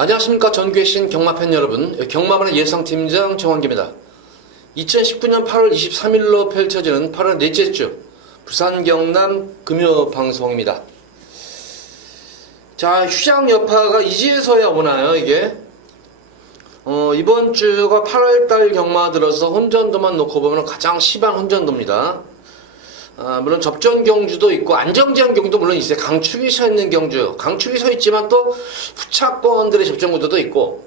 안녕하십니까. 전국에 계신 경마팬 여러분, 경마만의 예상팀장 정원기입니다. 2019년 8월 23일로 펼쳐지는 8월 넷째 주 부산 경남 금요방송입니다. 자, 휴장 여파가 이제서야 오나요, 이게? 이번 주가 8월달 경마 들어서 혼전도만 놓고 보면 가장 심한 혼전도입니다. 물론 접전 경주도 있고 안정지한 경주도 물론 있어요. 강축이 서 있는 경주, 강축이 서 있지만 또 후차권들의 접전 구도도 있고,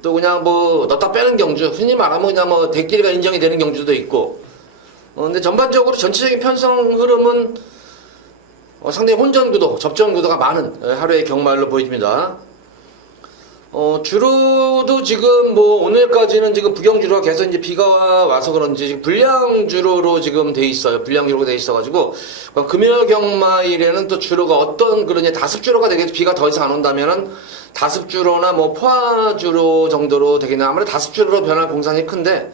또 그냥 뭐 넣다 빼는 경주, 흔히 말하면 그냥 뭐 대끼리가 인정이 되는 경주도 있고, 근데 전반적으로 전체적인 편성 흐름은 상당히 혼전 구도, 접전 구도가 많은 하루의 경마일로 보입니다. 주로도 지금 뭐 오늘까지는 지금 북경주로가 계속 이제 비가 와서 그런지 지금 불량주로로 지금 돼 있어요. 불량주로가 돼 있어가지고 금요 경마일에는 또 주로가 어떤 그런 다습주로가 되겠죠. 비가 더 이상 안 온다면은 다습주로나 뭐 포화주로 정도로 되겠네. 아무래도 다습주로로 변할 공산이 큰데,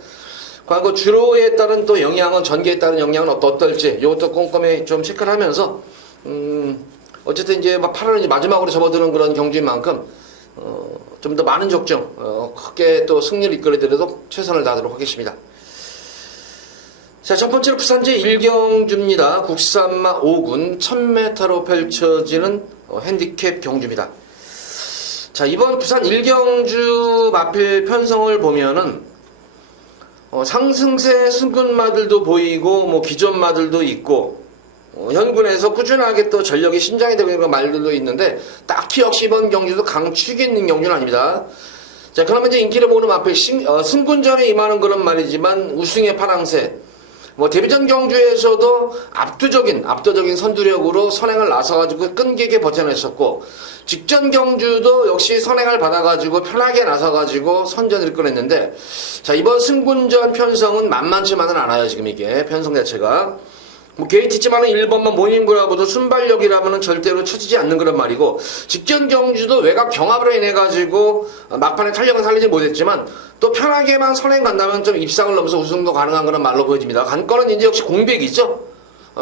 그 주로에 따른 또 영향은, 전개에 따른 영향은 어떨지 이것도 꼼꼼히 좀 체크를 하면서 어쨌든 이제 막 8월 이제 마지막으로 접어드는 그런 경주인 만큼 좀 더 많은 적중, 크게 또 승리를 이끌어드리도록 최선을 다하도록 하겠습니다. 자, 첫 번째로 부산제 1경주입니다. 국산마 5군 1000m로 펼쳐지는 핸디캡 경주입니다. 자, 이번 부산 1경주 마필 편성을 보면은 상승세 승군마들도 보이고 뭐 기존마들도 있고, 현군에서 꾸준하게 또 전력이 신장이 되고 있는 말들도 있는데, 딱히 역시 이번 경주도 강축이 있는 경주는 아닙니다. 자, 그러면 이제 인기를 모으는 앞에 승군전에 임하는 그런 말이지만 우승의 파랑새, 뭐 데뷔전 경주에서도 압도적인 선두력으로 선행을 나서가지고 끈기게 버텨냈었고, 직전 경주도 역시 선행을 받아가지고 편하게 나서가지고 선전을 이끌어냈는데, 자, 이번 승군전 편성은 만만치만은 않아요. 지금 이게 편성 자체가 뭐 게이트지만은 1번만 모닝브라보도 순발력이라면은 절대로 쳐지지 않는 그런 말이고, 직전 경주도 외곽 경합으로 인해 가지고 막판에 탄력을 살리지 못했지만 또 편하게만 선행 간다면 좀 입상을 넘어서 우승도 가능한 그런 말로 보여집니다. 관건은 이제 역시 공백이죠.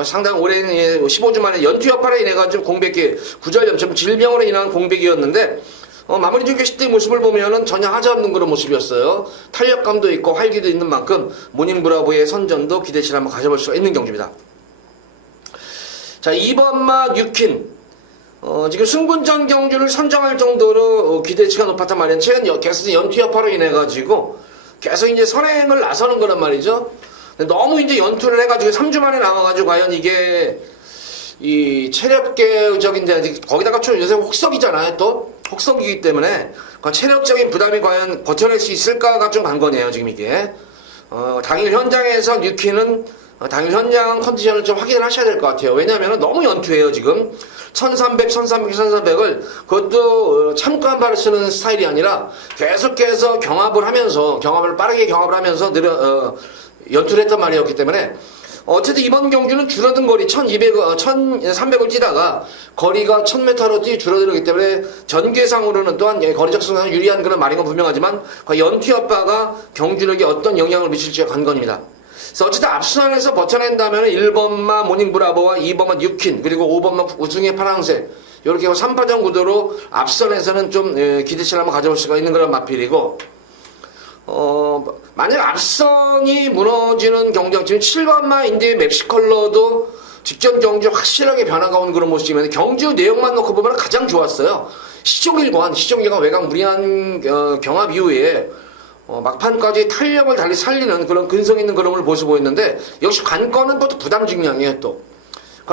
상당히 오랜 15주 만에 연투 여파로 인해 가지고 공백기, 구절염, 질병으로 인한 공백이었는데, 마무리 중계 10대 모습을 보면은 전혀 하자없는 그런 모습이었어요. 탄력감도 있고 활기도 있는 만큼 모닝브라보의 선전도 기대치를 한번 가져볼 수가 있는 경주입니다. 자, 2번마 뉴킨. 지금 승군전 경주를 선정할 정도로 기대치가 높았단 말이에요. 최근 계속 연투 여파로 인해가지고 계속 이제 선행을 나서는 거란 말이죠. 너무 이제 연투를 해가지고 3주 만에 나와가지고 과연 이게 이 체력계적인 데, 거기다가 좀 요새 혹석이잖아요. 또 혹석이기 때문에 체력적인 부담이 과연 버텨낼 수 있을까가 좀 관건이에요. 지금 이게 당일 현장에서 뉴킨은 당일 현장 컨디션을 좀 확인을 하셔야 될 것 같아요. 왜냐하면 너무 연투해요. 지금 1300을 그것도 참고 한 발을 쓰는 스타일이 아니라 계속해서 빠르게 경합을 하면서 연투를 했단 말이었기 때문에, 어쨌든 이번 경주는 줄어든 거리 1300을 뛰다가 거리가 1000m로 줄어들기 때문에 전개상으로는 또한 거리적 승산은 유리한 그런 말인 건 분명하지만, 연투 여파가 경주력에 어떤 영향을 미칠지가 관건입니다. 그래서 어쨌든 앞선에서 버텨낸다면 1번마 모닝브라보와 2번마 뉴킨, 그리고 5번마 우승의 파랑새, 이렇게 3파전 구도로 앞선에서는 좀 기대치를 한번 가져볼 수가 있는 그런 마필이고, 만약 앞선이 무너지는 경쟁, 지금 7번마 인디 맵시컬러도 직전 경주 확실하게 변화가 온 그런 모습이면 경주 내용만 놓고 보면 가장 좋았어요. 시종일관 외곽 무리한 경합 이후에 막판까지 탄력을 달리 살리는 그런 근성 있는 그림을 보수 보였는데, 역시 관건은 또 부담 중량이에요. 또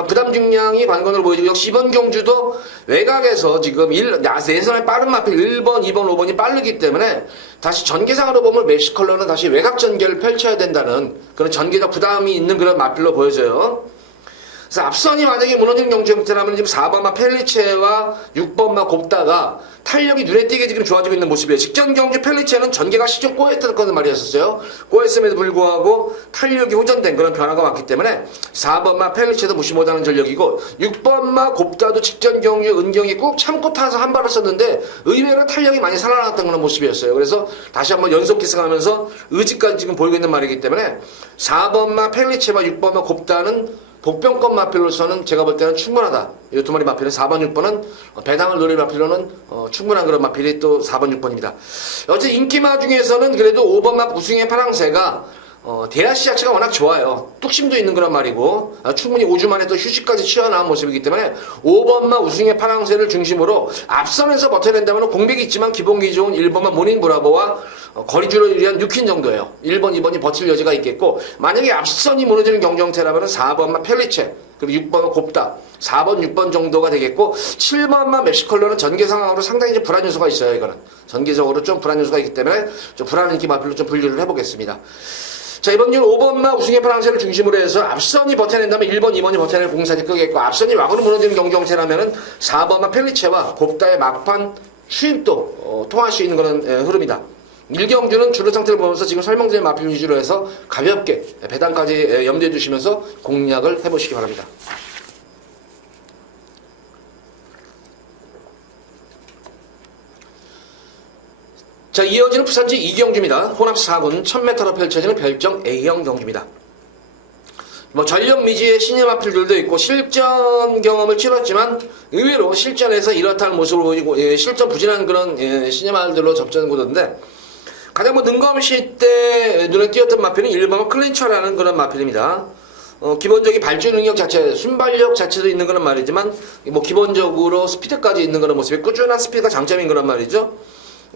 부담 중량이 관건으로 보여지고, 역시 이번 경주도 외곽에서 지금 내선의 빠른 마필 1번, 2번, 5번이 빠르기 때문에 다시 전개상으로 보면 맵시컬러는 다시 외곽 전개를 펼쳐야 된다는 그런 전개적 부담이 있는 그런 마필로 보여져요. 그래서 앞선이 만약에 무너지는 경주 형태라면 지금 4번마 펠리체와 6번마 곱다가 탄력이 눈에 띄게 지금 좋아지고 있는 모습이에요. 직전 경주 펠리체는 전개가 시종 꼬였던 말이었어요. 꼬였음에도 불구하고 탄력이 호전된 그런 변화가 왔기 때문에 4번마 펠리체도 무시 못하는 전력이고, 6번마 곱다도 직전 경주 은경이 꾹 참고 타서 한 발을 썼는데 의외로 탄력이 많이 살아났던 그런 모습이었어요. 그래서 다시 한번 연속 기승하면서 의지까지 지금 보이고 있는 말이기 때문에 4번마 펠리체와 6번마 곱다는 복병권 마필로서는 제가 볼 때는 충분하다. 이 두 마리 마필은 4번, 6번은 배당을 노릴 마필로는 충분한 그런 마필이 또 4번, 6번입니다. 어제 인기마 중에서는 그래도 5번 마 우승의 파랑새가 대하시 자체가 워낙 좋아요. 뚝심도 있는 그런 말이고 충분히 5주 만에 또 휴식까지 취해나온 모습이기 때문에 5번마 우승의 파랑새를 중심으로 앞선에서 버텨낸다면 공백이 있지만 기본기 좋은 1번마 모닌 브라보와 거리주로 유리한 6킨 정도예요. 1번, 2번이 버틸 여지가 있겠고 만약에 앞선이 무너지는 경기 형태라면 4번마 펠리체 그리고 6번은 곱다 4번, 6번 정도가 되겠고 7번만 맵시컬러는 전개 상황으로 상당히 좀 불안 요소가 있어요. 이거는 전개적으로 좀 불안 요소가 있기 때문에 좀 불안 인기 마필로 좀 분류를 해보겠습니다. 자, 이번 중 5번마 우승의 파랑새를 중심으로 해서 앞선이 버텨낸다면 1번, 2번이 버텨낼 공사지 끄겠고 앞선이 왕으로 무너지는 경기 형태라면은 4번마 펠리체와 곱다의 막판 추임도 통할 수 있는 그런 흐름이다. 1경주는 주로 상태를 보면서 지금 설명드린 마필 위주로 해서 가볍게 배당까지 염두에 두시면서 공략을 해보시기 바랍니다. 자, 이어지는 부산지 2경주입니다. 혼합 4군 1000m로 펼쳐지는 별정 A형 경주입니다. 전력 미지의 신예 마필들도 있고 실전 경험을 치렀지만 의외로 실전에서 이렇다 할 모습을 보이고 실전 부진한 그런 신예 마들로 접전 구도인데 가장 능검시 때 눈에 띄었던 마필은 1번 클린처라는 그런 마필입니다. 기본적인 발주 능력 자체, 순발력 자체도 있는 그런 말이지만 기본적으로 스피드까지 있는 그런 모습이 꾸준한 스피드가 장점인 그런 말이죠.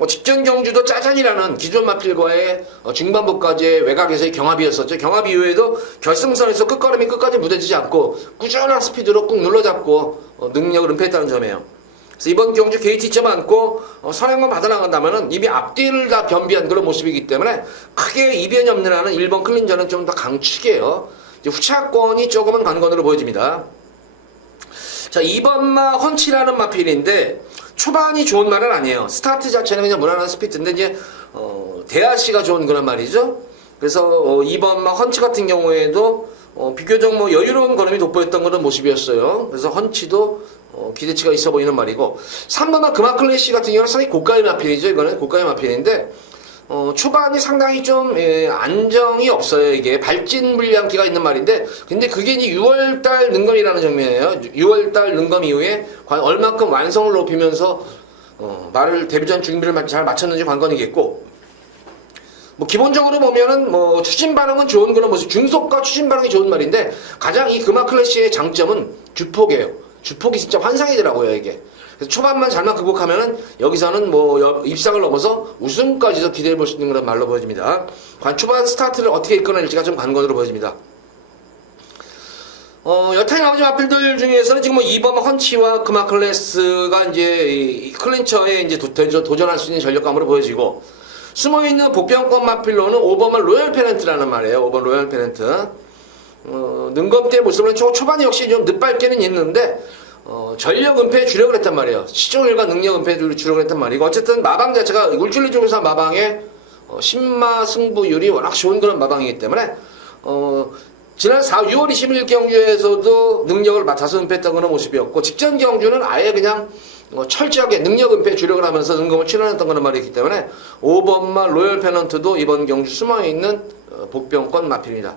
직전 경주도 짜잔이라는 기존 마필과의 중반부까지의 외곽에서의 경합이었었죠. 경합 이후에도 결승선에서 끝걸음이 끝까지 무뎌지지 않고 꾸준한 스피드로 꾹 눌러잡고 능력을 은폐했다는 점이에요. 그래서 이번 경주 게이트 많고 선행만 받아나간다면은 이미 앞뒤를 다 겸비한 그런 모습이기 때문에 크게 이변이 없는 한은 1번 클린저는 좀 더 강축이에요. 이제 후차권이 조금은 관건으로 보여집니다. 자, 2번마 헌치라는 마필인데 초반이 좋은 말은 아니에요. 스타트 자체는 그냥 무난한 스피드인데 이제 대하시가 좋은 그런 말이죠. 그래서 2번마 헌치 같은 경우에도 비교적 여유로운 걸음이 돋보였던 그런 모습이었어요. 그래서 헌치도 기대치가 있어 보이는 말이고 3번마 그마클래시 같은 경우는 상당히 고가의 마필이죠. 이거는 고가의 마필인데 초반이 상당히 좀 안정이 없어요. 이게 발진 불량기가 있는 말인데 근데 그게 이제 6월달 능검이라는 장면이에요. 6월달 능검 이후에 과연 얼마큼 완성을 높이면서 말을 데뷔전 준비를 잘 마쳤는지 관건이겠고 기본적으로 보면은 추진 반응은 좋은 그런 모습 중속과 추진 반응이 좋은 말인데 가장 이 그마클래시의 장점은 주폭이에요. 주폭이 진짜 환상이더라고요. 이게 그래서 초반만 잘만 극복하면은 여기서는 입상을 넘어서 우승까지도 기대해 볼 수 있는 그런 말로 보여집니다. 초반 스타트를 어떻게 이끌어낼지가 좀 관건으로 보여집니다. 여타의 나머지 마필들 중에서는 지금 2번 헌치와 그마클래스가 이제 클린처에 이제 도전할 수 있는 전력감으로 보여지고 숨어있는 복병권 마필로는 5번은 로열 페넌트라는 말이에요. 5번 로열 페넌트. 능검 때 모습은 초반에 역시 좀 늦발게는 있는데 전력 은폐에 주력을 했단 말이에요. 시종일관 능력 은폐에 주력을 했단 말이고 어쨌든 마방 자체가 울줄리 중에서 마방의 신마 승부율이 워낙 좋은 그런 마방이기 때문에 지난 6월 21일 경주에서도 능력을 맡아서 은폐했던 그런 모습이었고 직전 경주는 아예 그냥 철저하게 능력 은폐에 주력을 하면서 능검을 치러냈던 그런 말이기 때문에 5번마 로열 페넌트도 이번 경주 숨어있는 복병권 마필입니다.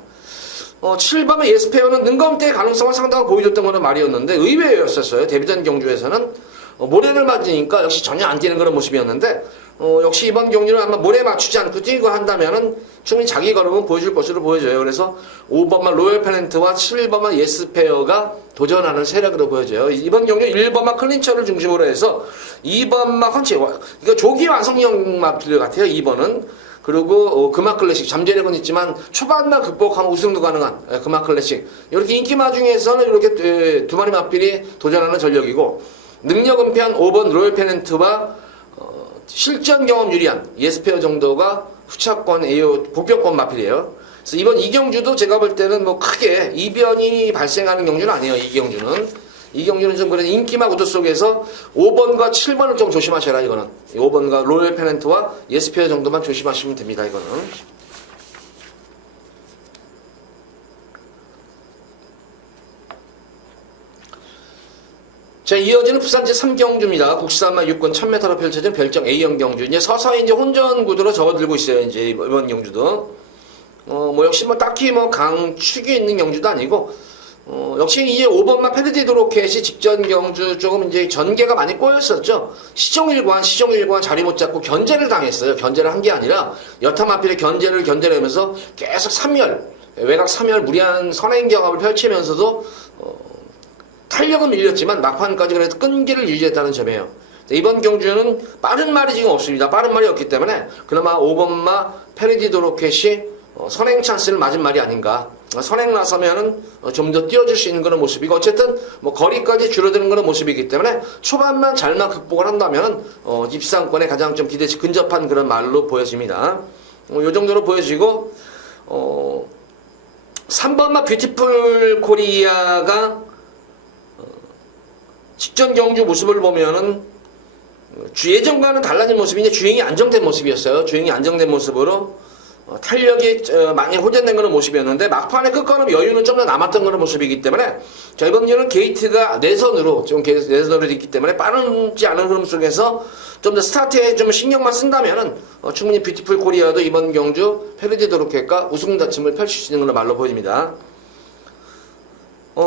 7번의 예스페어는 능검 때 가능성을 상당히 보여줬던 거는 말이었는데 의외였었어요. 데뷔전 경주에서는 모래를 맞으니까 역시 전혀 안 뛰는 그런 모습이었는데 역시 이번 경주는 아마 모래 맞추지 않고 뛰고 한다면은 충분히 자기 걸음은 보여줄 것으로 보여져요. 그래서 5번만 로열 페넌트와 7번만 예스페어가 도전하는 세력으로 보여져요. 이번 경주 1번만 클린처를 중심으로 해서 2번만 헌치 이거 조기 완성형 마필 같아요. 2번은 그리고 그마클래식 잠재력은 있지만 초반만 극복하면 우승도 가능한 그마클래식 이렇게 인기마 중에서는 이렇게 두 마리 마필이 도전하는 전력이고 능력 은폐한 5번 로열 페넌트와 실전 경험 유리한 예스페어 정도가 후차권 AO 복병권 마필이에요. 그래서 이번 이경주도 제가 볼 때는 크게 이변이 발생하는 경주는 아니에요. 이경주는 좀 그런 인기마 구도 속에서 5번과 7번을 좀 조심하셔라. 이거는 5번과 로열 페넌트와 예스페어 정도만 조심하시면 됩니다. 이거는 자, 이어지는 부산지 3경주입니다. 국산마 6권 1000m로 펼쳐진 별정 A형 경주. 이제 서서히 이제 혼전 구도로 접어들고 있어요. 이제 이번 경주도 역시 딱히 강축이 있는 경주도 아니고 역시 이제 5번마 페르디도 로켓이 직전 경주 조금 이제 전개가 많이 꼬였었죠. 시종일관 자리 못 잡고 견제를 당했어요. 견제를 한 게 아니라 여타마필의 견제를 견뎌내면서 계속 3열, 외곽 3열 무리한 선행 경합을 펼치면서도 탄력은 밀렸지만 막판까지 그래도 끈기를 유지했다는 점이에요. 이번 경주는 빠른 말이 지금 없습니다. 빠른 말이 없기 때문에 그나마 5번마 페르디도 로켓이 선행 찬스를 맞은 말이 아닌가. 선행 나서면은 좀 더 뛰어줄 수 있는 그런 모습이고, 어쨌든 뭐 거리까지 줄어드는 그런 모습이기 때문에 초반만 잘만 극복을 한다면은 입상권에 가장 좀 근접한 그런 말로 보여집니다. 요 정도로 보여지고, 3번마 뷰티풀 코리아가 직전 경주 모습을 보면은 예전과는 달라진 모습인데 주행이 안정된 모습이었어요. 주행이 안정된 모습으로 탄력이 많이 호전된 그런 모습이었는데 막판에 끝까지 여유는 좀 더 남았던 그런 모습이기 때문에 자, 이번 년은 게이트가 내선으로 있기 때문에 빠르지 않은 흐름 속에서 좀 더 스타트에 좀 신경만 쓴다면은 충분히 뷰티풀 코리아도 이번 경주 페르디도 로켓과 우승 다툼을 펼칠 수 있는 그런 말로 보여집니다.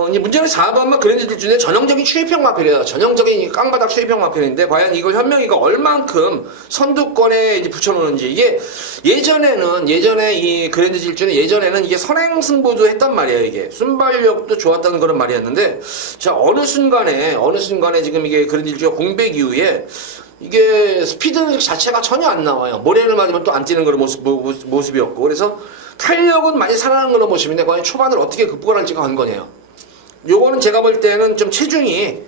이제 문제는 4번만 그랜드 중에 전형적인 추이평 마필이에요. 전형적인 깡바닥 추이평 마필인데 과연 이걸 현명이가 얼만큼 선두권에 이제 붙여놓는지. 이게 예전에 이 그랜드 질주는 예전에는 이게 선행 승부도 했단 말이에요. 이게 순발력도 좋았다는 그런 말이었는데, 자, 어느 순간에 지금 이게 그랜드 질주가 공백 이후에 이게 스피드 자체가 전혀 안 나와요. 모래를 맞으면 또 안 뛰는 그런 모습이었고, 그래서 탄력은 많이 살아나는 그런 모습인데 과연 초반을 어떻게 극복을 할지가 관건이에요. 요거는 제가 볼 때는 좀 체중이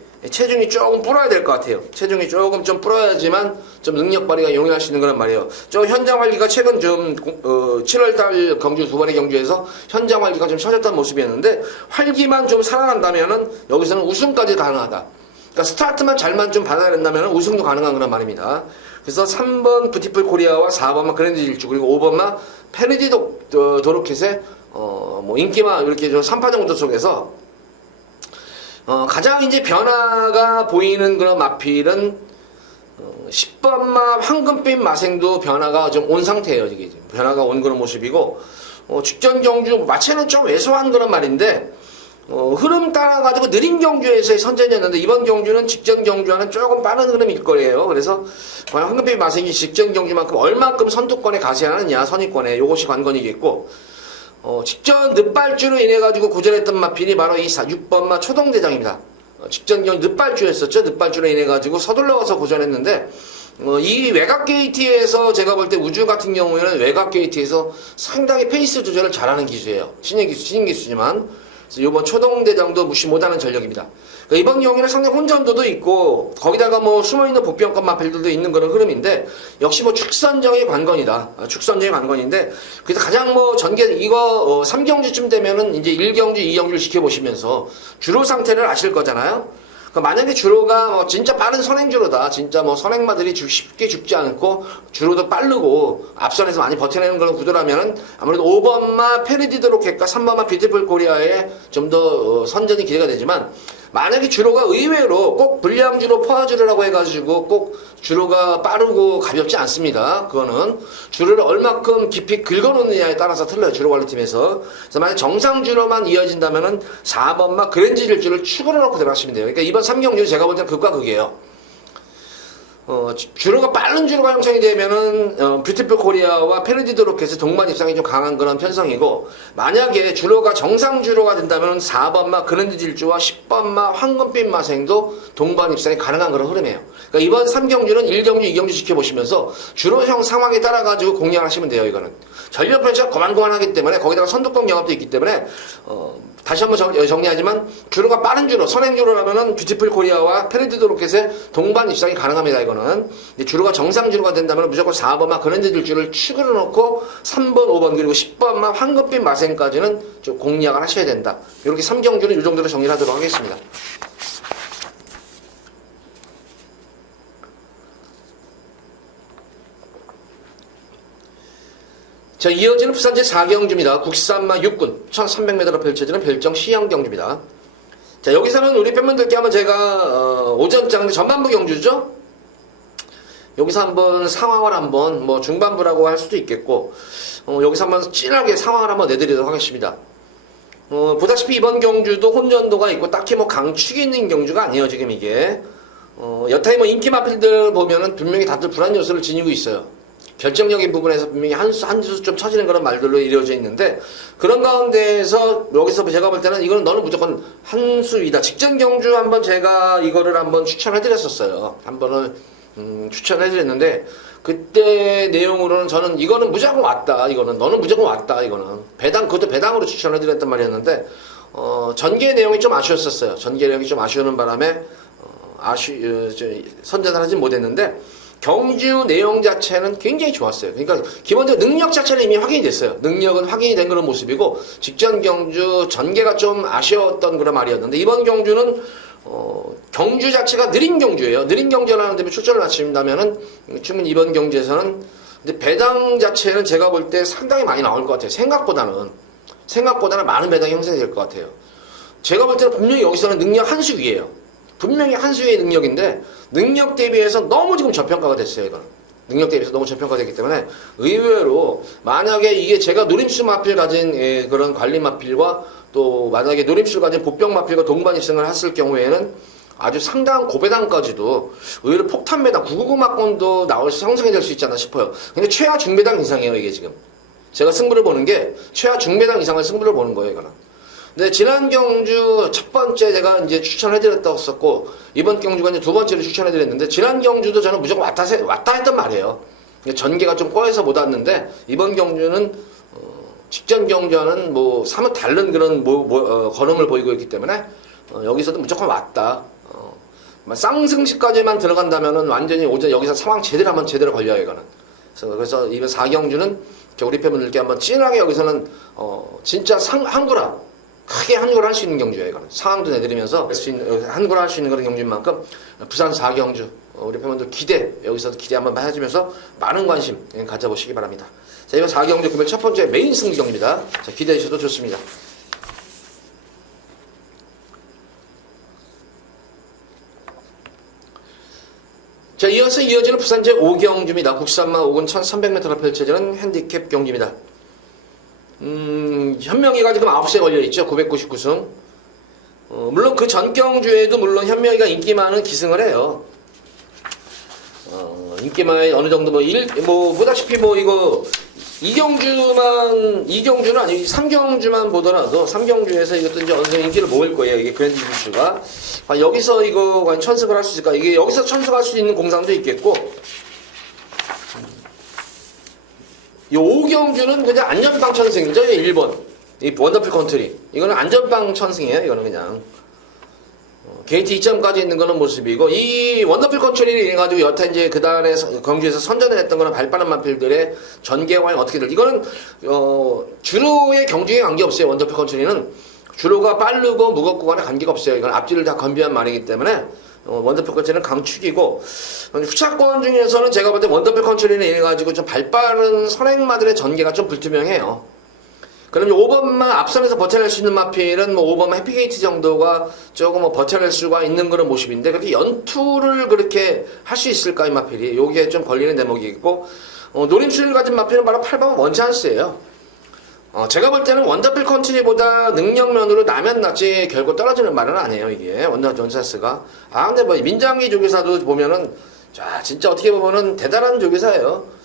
조금 불어야 될 것 같아요. 체중이 조금 좀 불어야지만 좀 능력 발휘가 용이할 수 있는 그런 말이에요. 저 현장 활기가 최근 좀 7월달 경주 두 번의 경주에서 현장 활기가 좀 처졌던 모습이었는데, 활기만 좀 살아난다면은 여기서는 우승까지 가능하다. 그러니까 스타트만 잘만 좀 받아낸다면 우승도 가능한 그런 말입니다. 그래서 3번 뷰티풀 코리아와 4번만 그랜드 질주, 그리고 5번만 페르디도 로켓의 뭐 인기만 이렇게 좀 3파 정도 속에서 가장 이제 변화가 보이는 그런 마필은 10번마 황금빛 마생도 변화가 좀 온 상태예요. 이게 변화가 온 그런 모습이고, 직전 경주 마체는 좀 왜소한 그런 말인데, 흐름 따라가지고 느린 경주에서의 선전이었는데 이번 경주는 직전 경주와는 조금 빠른 흐름일 거예요. 그래서 과연 황금빛 마생이 직전 경주만큼 얼만큼 선두권에 가세하느냐, 선의권에, 요것이 관건이겠고, 직전 늦발주로 인해가지고 고전했던 마필이 바로 이 6번마 초동대장입니다. 직전 경주 늦발주였었죠. 늦발주로 인해가지고 서둘러서 고전했는데, 이 외곽 게이트에서 제가 볼 때 우주 같은 경우에는 외곽 게이트에서 상당히 페이스 조절을 잘하는 기수예요. 신인 기수지만. 이번 초동대장도 무시 못하는 전력입니다. 그러니까 이번 경우에는 상당히 혼전도도 있고 거기다가 뭐 숨어있는 복병권 마필들도 있는 그런 흐름인데, 역시 뭐 축선정의 관건이다. 축선정의 관건인데, 그래서 가장 뭐 전개 이거 3경주쯤 되면은 이제 1경주, 2경주를 지켜보시면서 주로 상태를 아실 거잖아요. 만약에 주로가 뭐 진짜 빠른 선행주로다, 진짜 뭐 선행마들이 쉽게 죽지 않고 주로도 빠르고 앞선에서 많이 버텨내는 그런 구도라면은 아무래도 5번마 페르디도 로켓과 3번마 뷰티풀 코리아의 좀 더 선전이 기대가 되지만, 만약에 주로가 의외로 꼭 불량주로 포화주로라고 해가지고 꼭 주로가 빠르고 가볍지 않습니다. 그거는 주로를 얼마큼 깊이 긁어놓느냐에 따라서 틀려요. 주로 관리팀에서. 그래서 만약 정상 주로만 이어진다면은 4번마 그랜드 질주를 축으로 넣고 들어가시면 돼요. 그러니까 이번 3경주 제가 볼 때는 극과 극이에요. 주로가 빠른 주로가 형성이 되면은 뷰티풀 코리아와 페르디도 로켓의 동반 입상이 좀 강한 그런 편성이고, 만약에 주로가 정상 주로가 된다면 4번마 그랜드 질주와 10번마 황금빛 마생도 동반 입상이 가능한 그런 흐름이에요. 그러니까 이번 3경주는 1경주, 2경주 지켜보시면서 주로형 상황에 따라 가지고 공략하시면 돼요. 이거는 전력 편차가 고만고만하기 때문에, 거기다가 선두권 경합도 있기 때문에 다시 한번 정리하지만 주로가 빠른 주로, 선행 주로라면은 뷰티풀 코리아와 페르디도 로켓의 동반 입상이 가능합니다. 이거는 주로가 정상 주로가 된다면 무조건 4번마 그랜드 질주를 축으로 놓고 3번, 5번 그리고 10번마 황금빛 마생까지는 좀 공략을 하셔야 된다. 이렇게 3경주는 이 정도로 정리를 하도록 하겠습니다. 자, 이어지는 부산 제4경주입니다. 국산마 6군 1300m로 펼쳐지는 별정 시향경주입니다. 자, 여기서는 우리 팬분들께 한번 제가 오전장 전반부 경주죠. 여기서 한번 상황을 한번 뭐 중반부라고 할 수도 있겠고, 여기서 한번 진하게 상황을 한번 내드리도록 하겠습니다. 보다시피 이번 경주도 혼전도가 있고 딱히 뭐 강축이 있는 경주가 아니에요, 지금 이게. 여타의 뭐 인기 마필들 보면은 분명히 다들 불안 요소를 지니고 있어요. 결정적인 부분에서 분명히 한 수 좀 처지는 그런 말들로 이루어져 있는데, 그런 가운데에서 여기서 제가 볼 때는 이거는 너는 무조건 한 수이다. 직전 경주 한번 제가 이거를 한번 추천해드렸었어요. 한 번을 추천해드렸는데, 그때 내용으로는 저는 이거는 무조건 왔다. 이거는 너는 무조건 왔다. 이거는 배당, 그것도 배당으로 추천해드렸단 말이었는데, 전개 내용이 좀 아쉬웠었어요. 전개 내용이 좀 아쉬우는 바람에 선전을 하진 못했는데, 경주 내용 자체는 굉장히 좋았어요. 그러니까 기본적으로 능력 자체는 이미 확인이 됐어요. 능력은 확인이 된 그런 모습이고, 직전 경주 전개가 좀 아쉬웠던 그런 말이었는데, 이번 경주는 경주 자체가 느린 경주예요. 느린 경주라는 데에 초점을 맞춘다면은 충분히 이번 경주에서는, 근데 배당 자체는 제가 볼 때 상당히 많이 나올 것 같아요. 생각보다는 많은 배당이 형성될 것 같아요. 제가 볼 때는 분명히 여기서는 능력 한 수 위에요. 분명히 한 수의 능력인데, 능력 대비해서 너무 지금 저평가가 됐어요, 이건. 능력 대비해서 너무 저평가가 됐기 때문에, 의외로, 만약에 이게 제가 노림수 마필 가진 그런 관리 마필과, 또 만약에 노림수를 가진 복병 마필과 동반 입성을 했을 경우에는 아주 상당한 고배당까지도 의외로 폭탄 배당, 999 막권도 형성이 될 수 있지 않나 싶어요. 근데 최하 중배당 이상이에요, 이게 지금. 제가 승부를 보는 게 최하 중배당 이상을 승부를 보는 거예요, 이거는. 근데 지난 경주 첫 번째 제가 이제 추천해드렸다고 썼고, 이번 경주가 이제 두 번째로 추천해드렸는데, 지난 경주도 저는 무조건 왔다 했단 말이에요. 전개가 좀 꼬여서 못 왔는데, 이번 경주는 직전 경주와는 뭐 사뭇 다른 그런 걸음을 보이고 있기 때문에 여기서도 무조건 왔다. 쌍승시까지만 들어간다면은 완전히 오전 여기서 상황 제대로 걸려요, 이거는. 그래서 이번 4경주는 우리 팬분들께 한번 찐하게 여기서는 진짜 크게 한골 할 수 있는 경주예요, 이거는. 상황도 내드리면서 한골 할 수 있는 그런 경주인 만큼 부산 4경주 우리 팬분들 여기서도 기대 한번 해주면서 많은 관심 가져보시기 바랍니다. 자, 이번 4경주 금요일 첫 번째 메인 승리 경기입니다. 자, 기대해 주셔도 좋습니다. 자, 이어서 이어지는 부산 제5경주입니다. 국산마 5군 1300m로 펼쳐지는 핸디캡 경기입니다. 현명이가 지금 9시에 걸려있죠. 999승. 물론 그 전 경주에도 물론 현명이가 인기 많은 기승을 해요. 인기만에 어느 정도 보다시피 이거 2경주는 아니고 3경주만 보더라도 3경주에서 이것도 이제 어느 정도 인기를 모을 거예요. 이게 그랜드 부츠가. 여기서 이거 과연 천승을 할 수 있을까? 이게 여기서 천승할 수 있는 공산도 있겠고, 이 5경주는 그냥 안전빵 천승이죠. 1번. 이 원더풀 컨트리. 이거는 안전빵 천승이에요. 이거는 그냥. 게이트 2점까지 있는 거는 모습이고, 이 원더풀 컨트리를 인해가지고 여타 이제 그 다음에 경주에서 선전을 했던 거는 발빠른 마필들의 전개와 어떻게 될, 이거는, 주로의 경주에 관계없어요. 원더풀 컨트리는. 주로가 빠르고 무겁고 간에 관계가 없어요. 이건 앞뒤를 다 건비한 말이기 때문에, 원더풀 컨트리는 강축이고, 후차권 중에서는 제가 볼 때 원더풀 컨트리를 인해가지고 좀 발빠른 선행마들의 전개가 좀 불투명해요. 그럼 5번만 앞선에서 버텨낼 수 있는 마필은 5번만 해피게이트 정도가 조금 버텨낼 수가 있는 그런 모습인데, 그렇게 연투를 그렇게 할 수 있을까, 이 마필이. 요게 좀 걸리는 대목이고, 노림수를 가진 마필은 바로 8번 원찬스예요. 제가 볼 때는 원더풀 컨트리보다 능력면으로 나면 낫지 결국 떨어지는 말은 아니에요, 이게. 원찬스가. 근데 민장기 조교사도 보면은, 자, 진짜 어떻게 보면은 대단한 조교사예요.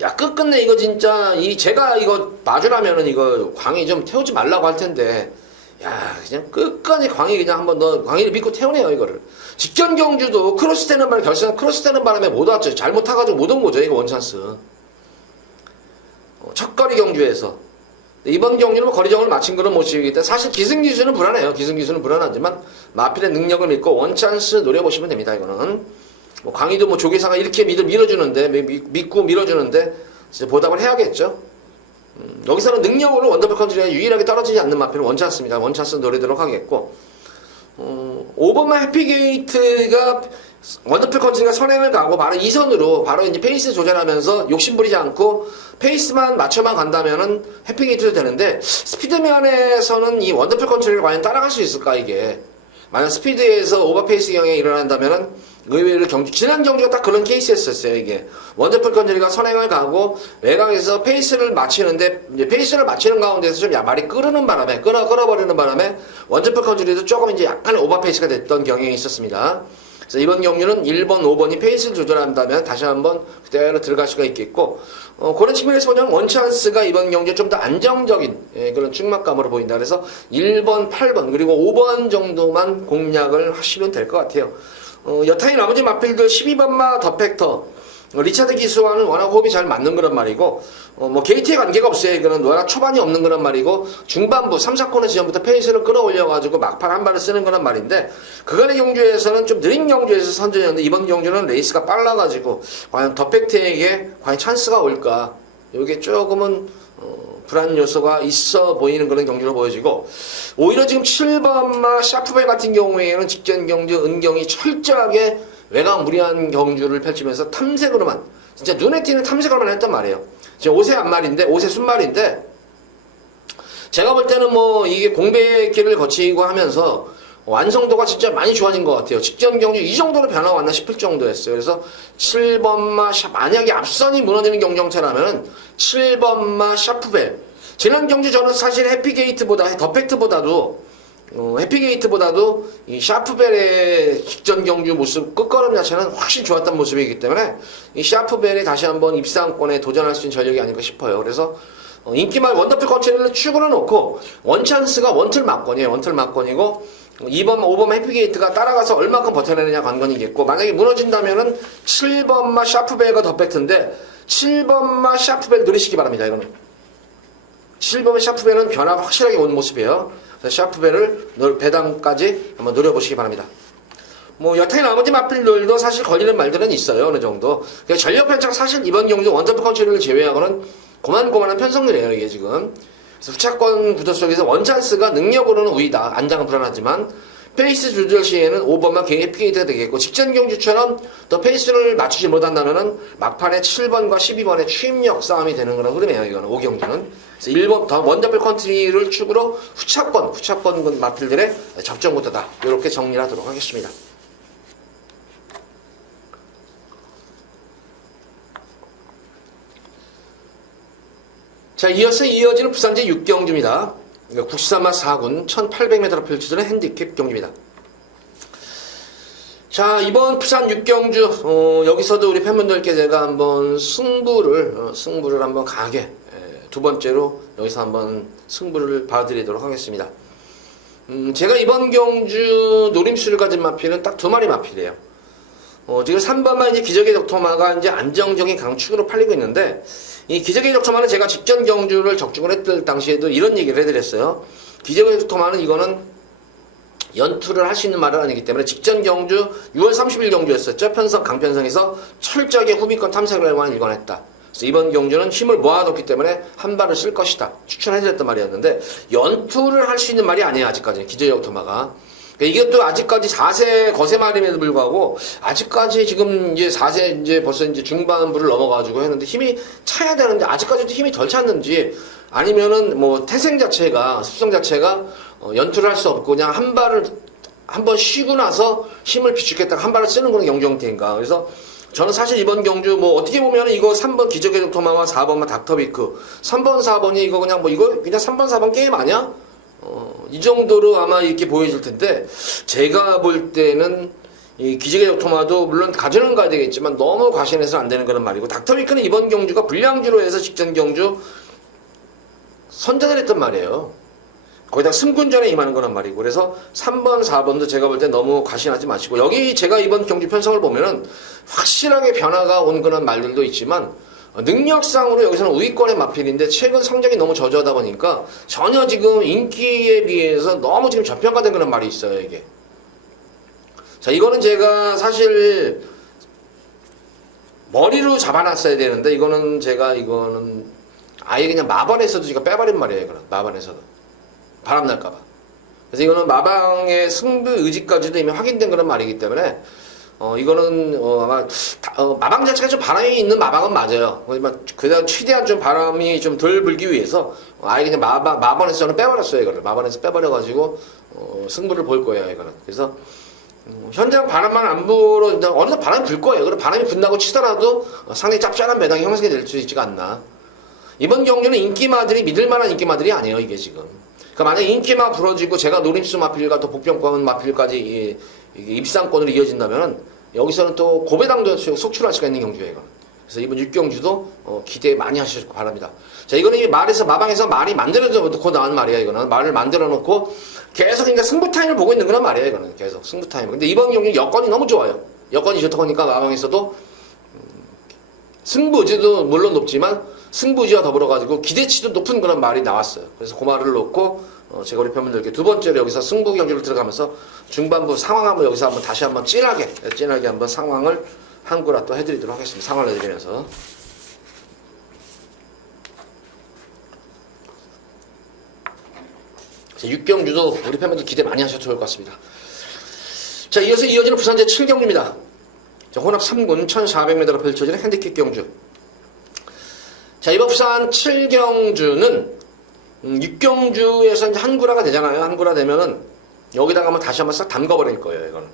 야, 끝끝내 이거 진짜, 제가 이거 봐주라면은 이거 광희 좀 태우지 말라고 할 텐데, 야, 그냥 끝까지 광희 그냥 한번 광희를 믿고 태우네요, 이거를. 직전 경주도 결승 크로스 되는 바람에 못 왔죠. 잘못 타가지고 못 온 거죠, 이거 원찬스. 첫거리 경주에서. 이번 경주는 거리정을 마친 그런 모습이기 때문에 사실 기승기수는 불안해요. 기승기수는 불안하지만 마필의 능력을 믿고 원찬스 노려보시면 됩니다, 이거는. 광희도 조계사가 이렇게 밀어주는데, 믿고 밀어주는데, 진짜 보답을 해야겠죠. 여기서는 능력으로 원더풀 컨트리가 유일하게 떨어지지 않는 마필은 원찬스입니다. 원찬스 노리도록 하겠고, 5번만 해피게이트가 원더풀 컨트리가 선행을 가고 바로 2선으로 바로 이제 페이스 조절하면서 욕심부리지 않고 페이스만 맞춰만 간다면은 해피게이트도 되는데, 스피드면에서는 이 원더풀 컨트리를 과연 따라갈 수 있을까, 이게. 만약 스피드에서 오버페이스 경향이 일어난다면은 의외로 지난 경주가 딱 그런 케이스였었어요. 이게 원더풀 컨트리가 선행을 가고 외곽에서 페이스를 맞추는데 이제 페이스를 맞추는 가운데서 좀 말이 끓는 바람에 끌어버리는 바람에 원더풀 컨트리도 조금 이제 약간 오버페이스가 됐던 경향이 있었습니다. 그래서 이번 경주는 1번, 5번이 페이스를 조절한다면 다시 한번 그대로 들어갈 수가 있겠고 그런 측면에서 보면 원찬스가 이번 경주에 좀 더 안정적인 그런 충막감으로 보인다. 그래서 1번, 8번 그리고 5번 정도만 공략을 하시면 될 것 같아요. 여타의 나머지 마필들 12번마 더 팩터 리차드 기수와는 워낙 호흡이 잘 맞는 그런 말이고 뭐 게이트에 관계가 없어요. 이거는 워낙 초반이 없는 그런 말이고 중반부 3, 4코너 지점부터 페이스를 끌어올려가지고 막판 한 발을 쓰는 그런 말인데 그간의 경주에서는 좀 느린 경주에서 선전이었는데 이번 경주는 레이스가 빨라가지고 과연 더 팩트에게 과연 찬스가 올까 이게 조금은 불안 요소가 있어 보이는 그런 경주로 보여지고 오히려 지금 7번마 샤프벨 같은 경우에는 직전 경주 은경이 철저하게 외곽 무리한 경주를 펼치면서 탐색으로만 진짜 눈에 띄는 탐색으로만 했단 말이에요. 지금 5세 앞말인데 5세 순말인데 제가 볼 때는 뭐 이게 공백기를 거치고 하면서 완성도가 진짜 많이 좋아진 것 같아요. 직전 경주 이 정도로 변화가 왔나 싶을 정도였어요. 그래서 7번마 만약에 앞선이 무너지는 경정차라면 7번마 샤프벨 지난 경주 저는 사실 해피게이트보다 더 팩트보다도 해피게이트보다도 이 샤프벨의 직전 경주 모습 끝걸음 자체는 훨씬 좋았던 모습이기 때문에 이 샤프벨이 다시 한번 입상권에 도전할 수 있는 전력이 아닐까 싶어요. 그래서 인기말 원더풀 컨트리를 축으로 놓고 원찬스가 원틀 막권이에요. 원틀 막권이고 2번, 5번 해피게이트가 따라가서 얼마큼 버텨내느냐 관건이겠고 만약에 무너진다면은 7번마 샤프벨과 더 팩트인데 7번마 샤프벨 누리시기 바랍니다. 이거는 7번의 샤프벨은 변화가 확실하게 온 모습이에요. 그래서 샤프벨을 배당까지 한번 노려보시기 바랍니다. 뭐 여타의 나머지 마필들도 사실 걸리는 말들은 있어요. 어느 정도. 그러니까 전력 편차가 사실 이번 경주 원더풀 컨트리를 제외하고는 고만고만한 편성들이에요. 이게 지금. 그래서 후차권 구도 속에서 원찬스가 능력으로는 우위다. 안장은 불안하지만 페이스 조절 시에는 5번만 개인 해피게이트가 되겠고 직전 경주처럼 또 페이스를 맞추지 못한다면은 막판에 7번과 12번의 추임력 싸움이 되는 그런 흐름이에요. 이거는 5경주는. 그래서 1번 더 원더풀 컨트리를 축으로 후차권 마필들의 접전부터다. 이렇게 정리를 하도록 하겠습니다. 자, 이어서 이어지는 부산제 6경주입니다. 국시산마 4군 1800m로 펼쳐지는 핸디캡 경주입니다. 자, 이번 부산 6경주 여기서도 우리 팬분들께 제가 한번 승부를 한번 강하게 두 번째로 여기서 한번 승부를 봐드리도록 하겠습니다. 제가 이번 경주 노림수를 가진 마필은 딱 두 마리 마필이에요. 지금 3번만 이제 기적의 덕토마가 이제 안정적인 강축으로 팔리고 있는데 이 기적의 덕토마는 제가 직전 경주를 적중을 했을 당시에도 이런 얘기를 해드렸어요. 기적의 덕토마는 이거는 연투를 할 수 있는 말은 아니기 때문에 직전 경주 6월 30일 경주였었죠. 강편성에서 철저하게 후미권 탐색을 하고는 일관했다. 그래서 이번 경주는 힘을 모아놓기 때문에 한 발을 쓸 것이다. 추천해드렸던 말이었는데 연투를 할 수 있는 말이 아니에요. 아직까지 기적의 덕토마가. 이게 또 아직까지 4세 거세 말임에도 불구하고 아직까지 지금 이제 4세 이제 벌써 이제 중반부를 넘어가지고 했는데 힘이 차야 되는데 아직까지도 힘이 덜 찼는지 아니면은 뭐 태생 자체가 습성 자체가 연투를 할 수 없고 그냥 한 번 쉬고 나서 힘을 비축했다가 한 발을 쓰는 그런 경주형태인가. 그래서 저는 사실 이번 경주 뭐 어떻게 보면 이거 3번 기적의 덕토마와 4번만 닥터비크 3번 4번이 이거 그냥 뭐 이거 그냥 3번 4번 게임 아니야? 이 정도로 아마 이렇게 보여줄 텐데 제가 볼 때는 이 기적의 덕토마도 물론 가져는 가야 되겠지만 너무 과신해서는 안 되는 그런 말이고 닥터비크는 이번 경주가 불량주로 해서 직전 경주 선전을 했던 말이에요. 거기다 승군전에 임하는 거란 말이고 그래서 3번 4번도 제가 볼 때 너무 과신하지 마시고 여기 제가 이번 경주 편성을 보면은 확실하게 변화가 온 그런 말들도 있지만 능력상으로 여기서는 우위권의 마필인데 최근 성적이 너무 저조하다 보니까 전혀 지금 인기에 비해서 너무 지금 저평가된 그런 말이 있어요. 이게 자 이거는 제가 사실 머리로 잡아놨어야 되는데 이거는 아예 그냥 마반에서도 제가 빼버린 말이에요. 이거는 마반에서도 바람날까봐. 그래서 이거는 마방의 승부 의지까지도 이미 확인된 그런 말이기 때문에 이거는 아마 마방 자체가 좀 바람이 있는 마방은 맞아요. 하지만 그다음 최대한 좀 바람이 좀 덜 불기 위해서 아예 그냥 마번에서 저는 빼버렸어요. 이거를 마번에서 빼버려가지고 승부를 볼 거예요, 이거는. 그래서 현장 바람만 안 불어, 어느 날 바람이 불 거예요. 그럼 바람이 분다고 치더라도 상당히 짭짤한 배당이 형성이 될 수 있지가 않나. 이번 경주는 인기마들이 믿을만한 인기마들이 아니에요, 이게 지금. 그러니까 만약 인기마 부러지고 제가 노림수 마필과 또 복병권 마필까지 입상권으로 이어진다면은 여기서는 또 고배당도 속출할 수가 있는 경주예요, 이거는. 그래서 이번 6경주도 기대 많이 하시길 바랍니다. 자, 이거는 이 말에서, 마방에서 말이 만들어져 놓고 나온 말이야, 이거는. 말을 만들어 놓고 계속 그러니까 승부 타임을 보고 있는 그런 말이야, 이거는. 계속 승부 타임. 근데 이번 경기 여건이 너무 좋아요. 여건이 좋다 보니까 마방에서도 승부 의지도 물론 높지만 승부 의지와 더불어가지고 기대치도 높은 그런 말이 나왔어요. 그래서 그 말을 놓고 제가 우리 팬분들께 두 번째로 여기서 승부 경기로 들어가면서 중반부 상황 한번 여기서 한번 다시 한번 진하게 한번 상황을 한구라 또 해드리도록 하겠습니다. 상황을 해드리면서. 자, 6경주도 우리 팬분들 기대 많이 하셔도 좋을 것 같습니다. 자, 이어서 이어지는 부산 제7경주입니다. 혼합 3군 1400m로 펼쳐지는 핸디캡 경주. 자, 이번 부산 7경주는 6경주에서 이제 한구라가 되잖아요. 한구라 되면은 여기다가 한번 다시 한번 싹 담궈버릴 거예요. 이거는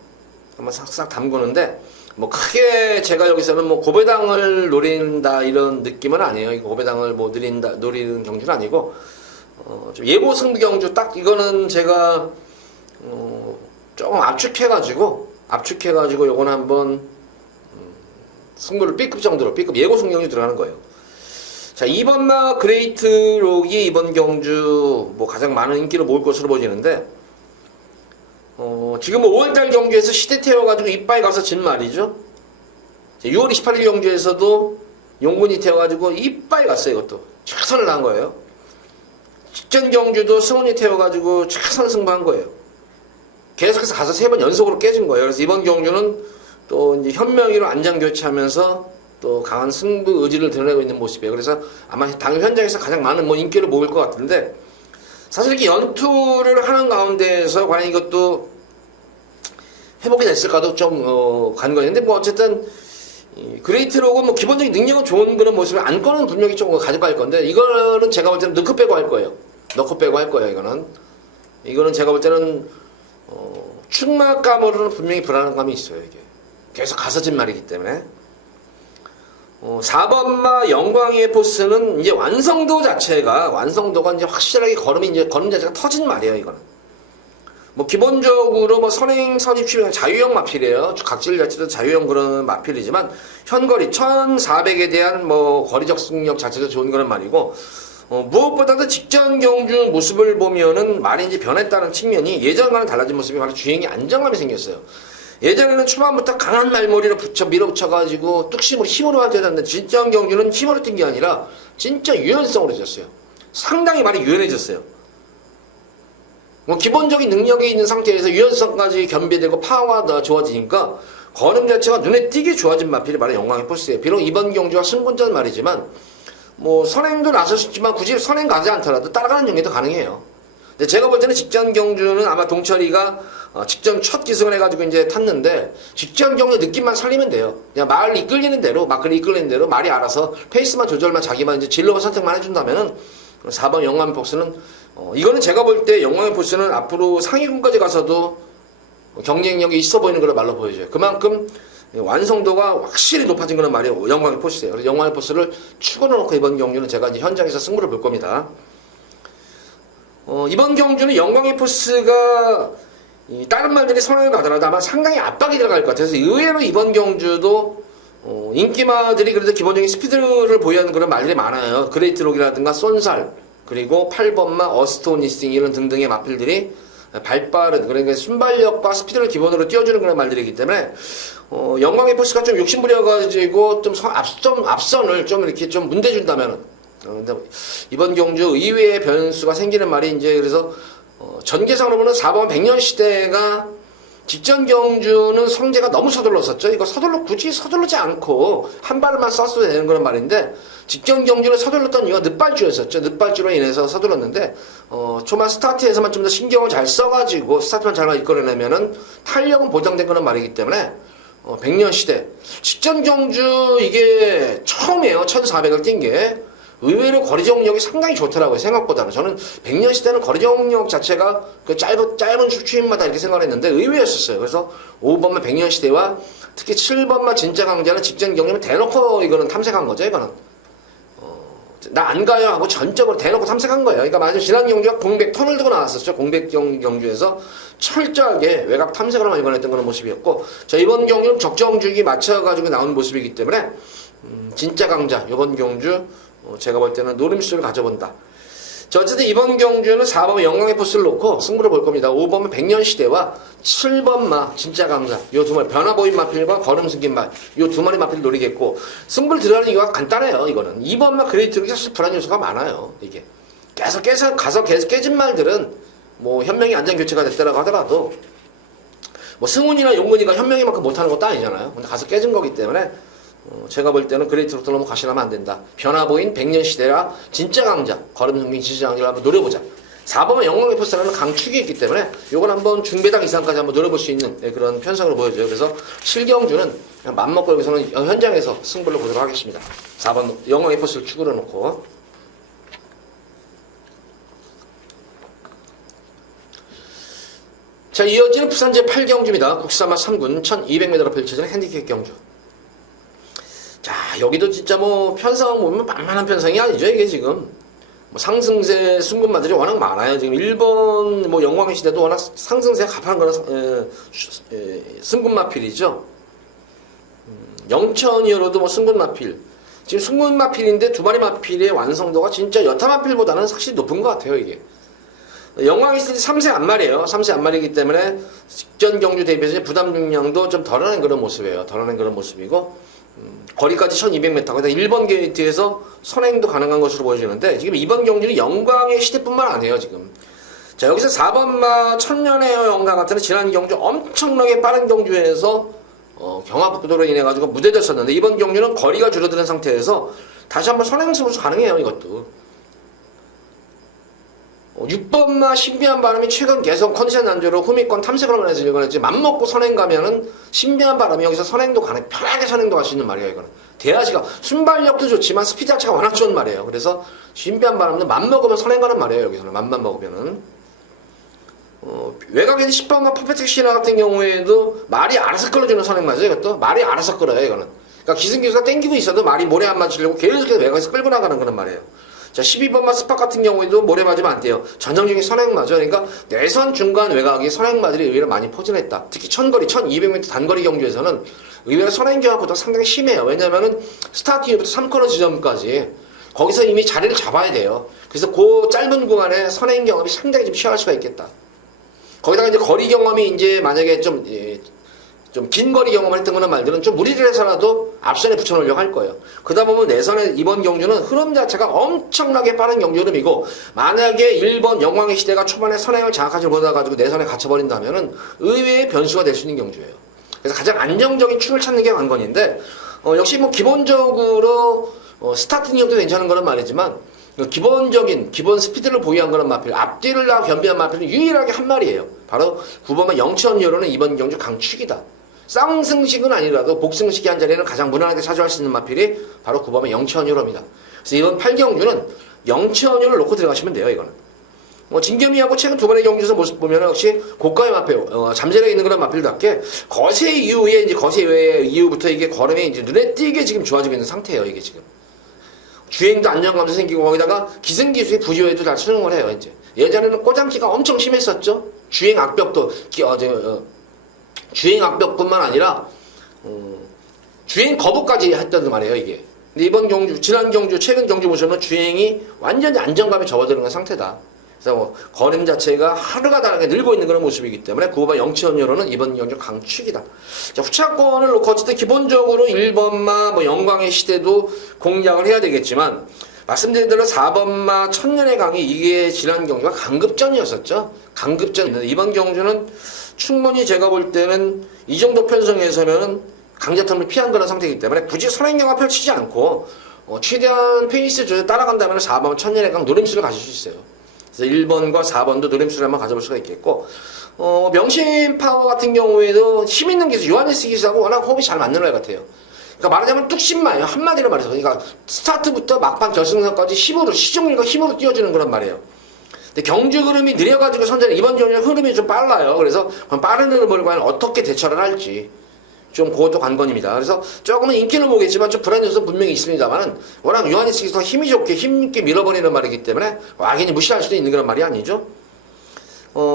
한번 싹 담그는데 뭐 크게 제가 여기서는 뭐 고배당을 노린다 이런 느낌은 아니에요. 이거 고배당을 뭐 노리는 경주는 아니고 좀 예고 승부 경주 딱 이거는 제가 조금 압축해가지고 요거는 한번 승부를 B급 정도로 B급 예고 승부 경주 들어가는 거예요. 자, 이번마 그레이트록이 이번 경주 뭐 가장 많은 인기를 모을 것으로 보이는데 지금 5월달 경주에서 시대 태워가지고 이빠이 가서 진 말이죠. 6월 28일 경주에서도 용군이 태워가지고 이빠이 갔어요. 이것도 최선을 다한 거예요. 직전 경주도 승훈이 태워가지고 최선 승부한 거예요. 계속해서 가서 3번 연속으로 깨진 거예요. 그래서 이번 경주는 또 이제 현명히로 안장 교체하면서 또 강한 승부 의지를 드러내고 있는 모습이에요. 그래서 아마 당일 현장에서 가장 많은 뭐 인기를 모을 것 같은데 사실 이렇게 연투를 하는 가운데에서 과연 이것도 회복이 됐을까도 좀 관건인데 뭐 어쨌든 그레이트록은 뭐 기본적인 능력은 좋은 그런 모습을 안건은 분명히 좀 가져갈 건데 이거는 제가 볼 때는 넣고 빼고 할 거예요. 넣고 빼고 할 거예요. 이거는 제가 볼 때는 축막감으로는 분명히 불안한 감이 있어요. 이게 계속 가서 진 말이기 때문에 4번마 영광의 포스는 이제 완성도가 이제 확실하게 걸음 자체가 터진 말이에요. 이거는 뭐 기본적으로 뭐 선행 선입 자유형 마필이에요. 각질 자체도 자유형 그런 마필이지만 현거리 1400에 대한 뭐 거리적 승력 자체도 좋은 그런 말이고 무엇보다도 직전 경주 모습을 보면은 말이 이제 변했다는 측면이 예전과는 달라진 모습이 바로 주행에 안정감이 생겼어요. 예전에는 초반부터 강한 말머리로 밀어붙여가지고 뚝심으로 힘으로 하자는데 직전 경주는 힘으로 뛴 게 아니라 진짜 유연성으로 뛰었어요. 상당히 많이 유연해졌어요. 뭐 기본적인 능력이 있는 상태에서 유연성까지 겸비되고 파워가 좋아지니까 걸음 자체가 눈에 띄게 좋아진 마필이 바로 영광의 포스예요. 비록 이번 경주가 승분전 말이지만 뭐 선행도 나설 수 있지만 굳이 선행 가지 않더라도 따라가는 경기도 가능해요. 근데 제가 볼 때는 직전 경주는 아마 동철이가 직전 첫 기승을 해가지고 이제 탔는데 직전 경주 느낌만 살리면 돼요. 그냥 말 이끌리는 대로 말이 알아서 페이스만 조절만 자기만 이제 진로 선택만 해준다면은 4번 영광의 포스는 이거는 제가 볼 때 영광의 포스는 앞으로 상위군까지 가서도 경쟁력이 있어 보이는 그런 말로 보여져요. 그만큼 완성도가 확실히 높아진 그런 말이에요. 영광의 포스예요. 그래서 영광의 포스를 축으로 놓고 이번 경주는 제가 이제 현장에서 승부를 볼 겁니다. 이번 경주는 영광의 포스가 다른 말들이 선행을 가더라도 아마 상당히 압박이 들어갈 것 같아서 의외로 이번 경주도 인기마들이 그래도 기본적인 스피드를 보유하는 그런 말들이 많아요. 그레이트록이라든가 쏜살 그리고 8번마 어스토니스팅 이런 등등의 마필들이 발빠른 그러니까 순발력과 스피드를 기본으로 띄워주는 그런 말들이기 때문에 영광의 포스가 좀 욕심부려가지고 좀 앞선을 좀 이렇게 좀 문대준다면은 이번 경주 의외의 변수가 생기는 말이 이제 그래서 전개상으로 보면 4번 백년 시대가 직전 경주는 성재가 너무 서둘렀었죠. 이거 굳이 서두르지 않고 한 발만 썼어도 되는 그런 말인데 직전 경주는 서둘렀던 이유가 늦발주였었죠. 늦발주로 인해서 서둘렀는데 초반 스타트에서만 좀 더 신경을 잘 써가지고 스타트만 잘 이끌어내면은 탄력은 보장된 그런 말이기 때문에 백년 시대 직전 경주 이게 처음이에요. 1400을 뛴 게 의외로 거리 정력이 상당히 좋더라고요. 생각보다는. 저는 백년 시대는 거리 정력 자체가 그 짧은 추임마다 이렇게 생각했는데 의외였었어요. 그래서 5번만 백년 시대와 특히 7번만 진짜 강자는 직전 경험을 대놓고 이거는 탐색한 거죠. 이거는 나 안 가요 하고 전적으로 대놓고 탐색한 거예요. 그러니까 만약 지난 경주가 공백 턴을 두고 나왔었죠. 공백 경주에서 철저하게 외곽 탐색을 하면 이번했던 그런 모습이었고, 자 이번 경주는 적정 주기 맞춰가지고 나온 모습이기 때문에 진짜 강자 이번 경주 제가 볼 때는 노림수를 가져본다. 자 어쨌든 이번 경주는 4번은 영광의 포스를 놓고 승부를 볼 겁니다. 5번은 백년시대와 7번마 진짜 강자 요 두 마리 변화보인 마필과 걸음 승긴 말 요 두 마리 마필을 노리겠고, 승부를 들어가는 이유가 간단해요. 이거는 2번마 그레이트록이 사실 불안 요소가 많아요. 이게 계속 깨진 말들은 뭐 현명이 안전 교체가 됐다라고 하더라도 뭐 승훈이나 용근이가 현명이만큼 못하는 것도 아니잖아요. 근데 가서 깨진 거기 때문에 제가 볼 때는 그레이트록도 너무 과신하면 안 된다. 변화보인 백년시대라 진짜 강자 걸음 승긴 진짜 강자를 한번 노려보자. 4번은 영광의 포스라는 강축이 있기 때문에 요걸 한번 중배당 이상까지 한번 노려볼 수 있는 그런 편성으로 보여줘요. 그래서 7경주는 맘먹고 여기서는 현장에서 승부를 보도록 하겠습니다. 4번 영광의 포스를 축으로 놓고, 자 이어지는 부산 제8경주입니다. 국사마 3군 1200m로 펼쳐지는 핸디캡 경주. 자 여기도 진짜 뭐 편성 보면 만만한 편성이 아니죠. 이게 지금 뭐 상승세 승군마들이 워낙 많아요. 지금 1번 뭐 영광의 시대도 워낙 상승세가 가파른 거는 승군마필이죠. 영천이어로도 뭐 승군마필. 지금 승군마필인데 두 마리 마필의 완성도가 진짜 여타마필보다는 확실히 높은 것 같아요. 이게 영광의 시대 3세 안말이에요. 3세 안말이기 때문에 직전 경주 대비해서 부담 중량도 좀 덜어낸 그런 모습이에요. 덜어낸 그런 모습이고, 거리까지 1200m, 거기다 1번 게이트에서 선행도 가능한 것으로 보여지는데, 지금 이번 경주는 영광의 시대뿐만 아니에요. 지금 자 여기서 4번마 천년의 영광 같은 지난 경주 엄청나게 빠른 경주에서 경합구도로 인해 가지고 무뎌졌었는데, 이번 경주는 거리가 줄어드는 상태에서 다시 한번 선행승부수 가능해요. 이것도 6번마 신비한 바람이 최근 계속 컨디션 난조로 후미권 탐색으로만 해서 이거는 맘먹고 선행 가면은 신비한 바람이 여기서 선행도 가능, 편하게 선행도 할 수 있는 말이에요. 이거는 대하시가 순발력도 좋지만 스피드 자체가 워낙 좋은 말이에요. 그래서 신비한 바람도 맘먹으면 선행 가는 말이에요. 여기서는 맘만 먹으면은 외곽에 10번마 퍼펙트 시나 같은 경우에도 말이 알아서 끌어주는 선행 맞아요. 이것도 말이 알아서 끌어요. 이거는 그러니까 기승기수가 땡기고 있어도 말이 모래 안 맞추려고 계속해서 외곽에서 끌고 나가는 그런 말이에요. 자 12번마 스팟 같은 경우에도 모래 맞으면 안 돼요. 전형적인 선행 맞아. 그러니까 내선 중간 외곽이 선행마들이 의외로 많이 포진했다. 특히 천거리 1200m 단거리 경주에서는 의외로 선행 경합보다 상당히 심해요. 왜냐면은 스타트 이후부터 3코너 지점까지 거기서 이미 자리를 잡아야 돼요. 그래서 그 짧은 구간에 선행 경험이 상당히 좀 취약할 수가 있겠다. 거기다가 이제 거리 경험이 이제 만약에 좀 긴 거리 경험을 했던 거는 말들은 좀 무리를 해서라도 앞선에 붙여놓으려고 할 거예요. 그러다 보면 내선의 이번 경주는 흐름 자체가 엄청나게 빠른 경주 흐름이고, 만약에 1번 영광의 시대가 초반에 선행을 장악하지 못해가지고 내선에 갇혀버린다면은 의외의 변수가 될 수 있는 경주예요. 그래서 가장 안정적인 축을 찾는 게 관건인데, 역시 뭐 기본적으로 스타트 능력도 괜찮은 거는 말이지만 기본 스피드를 보유한 거는 마필, 앞뒤를 다 겸비한 마필은 유일하게 한 마리예요. 바로 9번만 영천여로는 이번 경주 강축이다. 쌍승식은 아니라도 복승식이 한 자리에는 가장 무난하게 차지할 수 있는 마필이 바로 9번만 영천여로입니다. 그래서 이번 8경주는 영천여를 놓고 들어가시면 돼요. 이거는 진겸이하고 최근 두 번의 경주에서 모습 보면 역시 고가의 마필, 잠재력에 있는 그런 마필답게 거세 이후에 이제 거세 이후부터 이게 걸음이 이제 눈에 띄게 지금 좋아지고 있는 상태예요. 이게 지금 주행도 안정감도 생기고, 거기다가 기승기수의 부지에도 잘 수능을 해요. 이제 예전에는 꼬장기가 엄청 심했었죠. 주행 악벽도 주행 악벽뿐만 아니라 주행 거부까지 했던 말이에요. 이게 근데 이번 경주, 지난 경주, 최근 경주 보시면 주행이 완전히 안정감이 접어드는 상태다. 그래서 걸음 자체가 하루가 다르게 늘고 있는 그런 모습이기 때문에 9번 영치원여로는 이번 경주 강축이다. 자, 후차권을 놓고 어쨌든 기본적으로 1번마 뭐 영광의 시대도 공략을 해야 되겠지만, 말씀드린 대로 4번마 천년의 강이 이게 지난 경주가 강급전이었었죠. 강급전. 이번 경주는 충분히 제가 볼 때는 이 정도 편성에서는 강자텀을 피한 그런 상태이기 때문에 굳이 선행경합 펼치지 않고 최대한 페이스 조절 따라간다면 4번 천년의 강 노림수를 가질 수 있어요. 그래서 1번과 4번도 노림수를 한번 가져볼 수가 있겠고, 명심 파워 같은 경우에도 힘있는 기수, 요하네스 기수하고 워낙 호흡이 잘 맞는 애 같아요. 그러니까 말하자면 뚝심마예요. 한마디로 말해서. 그러니까 스타트부터 막판 결승선까지 힘으로, 시중일과 힘으로 뛰어주는 그런 말이에요. 근데 경주 흐름이 느려가지고 선제는 이번 경주 흐름이 좀 빨라요. 그래서 빠른 흐름을 과연 어떻게 대처를 할지 좀 그것도 관건입니다. 그래서 조금은 인기는 보겠지만 좀 불안 요소는 분명히 있습니다만은 워낙 유한희 측에서 힘이 좋게 힘있게 밀어버리는 말이기 때문에 막연히 무시할 수도 있는 그런 말이 아니죠.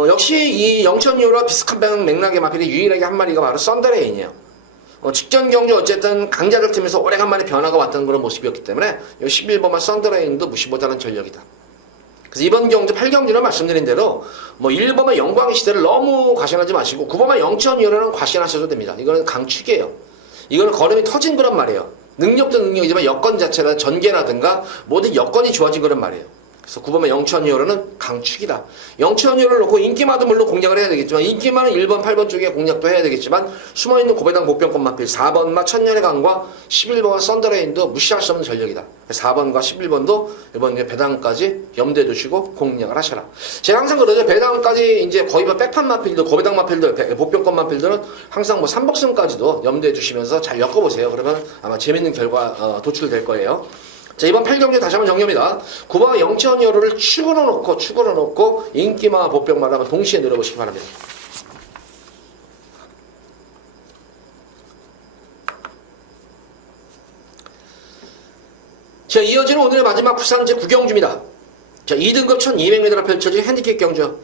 역시 이 영천유로 비슷한 맥락의 마필이 유일하게 한 마리가 바로 썬더레인이에요. 직전 경주 어쨌든 강자를 팀에서 오래간만에 변화가 왔던 그런 모습이었기 때문에 11번만 썬더레인도 무시 못하는 전력이다. 그래서 이번 경주 8경주는 말씀드린 대로 뭐 1번만 영광의 시대를 너무 과신하지 마시고 9번만 영천유로는 과신하셔도 됩니다. 이거는 강축이에요. 이거는 걸음이 터진 그런 말이에요. 능력도 능력이지만 여건 자체나 전개라든가 모든 여건이 좋아진 그런 말이에요. 그래서 9번만 영천유로는 강축이다. 영천유를 놓고 인기마도 물론 공략을 해야 되겠지만 인기마는 1번, 8번 쪽에 공략도 해야 되겠지만 숨어있는 고배당 보병권 마필 4번마 천년의 강과 11번 썬더레인도 무시할 수 없는 전력이다. 4번과 11번도 이번 배당까지 염두에 두시고 공략을 하셔라. 제가 항상 그러죠. 배당까지 이제 거의 뭐 백판 마필도 고배당 마필도 보병권 마필들은 항상 뭐 3복승까지도 염두에 두시면서 잘 엮어보세요. 그러면 아마 재밌는 결과 도출될 거예요. 자, 이번 8경주 다시 한번 정리합니다. 9번 영천여로를 축으로 놓고 인기마 보병마다 동시에 늘어보시기 바랍니다. 자, 이어지는 오늘의 마지막 부산 제9경주입니다. 자, 2등급 1200m로 펼쳐진 핸디캡 경주.